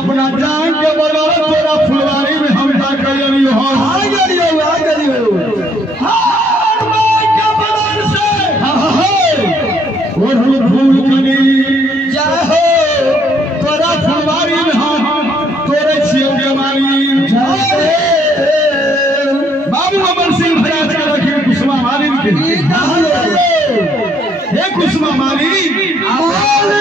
अपना जान के बदौलत तेरा फुलवारी में हम जाकर तोरा फुलवारी में हम तोरे छियो के माली बाबू अमर सिंह भराज के रखे कुसुमा मालिन के हे कुसुमा मालिन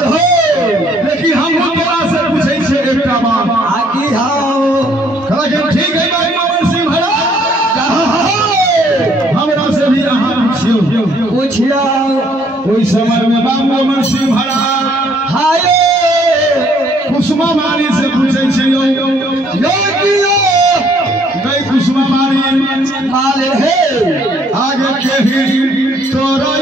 लेकिन हम तोरा से पूछे छे एकटा बात आकी हां ठीक है भाई अमर सिंह भराज हमरा से भी अहां पूछियो कोई समय में बाबू अमर सिंह भराज हाय कुसुमा माली से पूछे छे यो नहीं कुसुमा माली माल है आगे के ही तोरा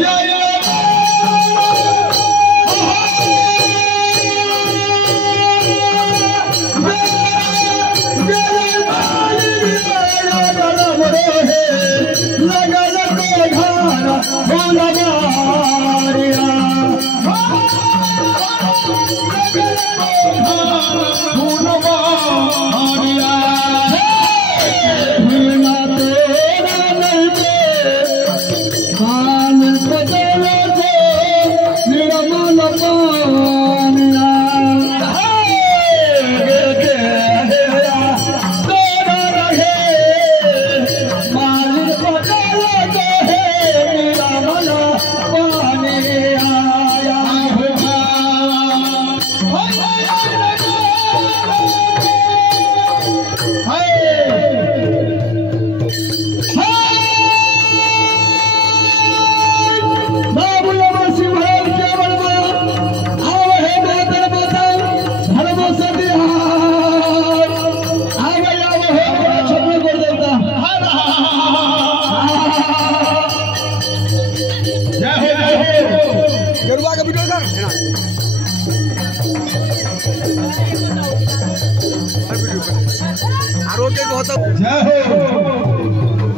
आरोग्य बहुत जय हो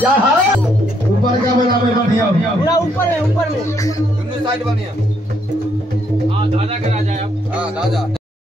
ऊपर का बनावे बढ़िया पूरा ऊपर में दोनों साइड बढ़िया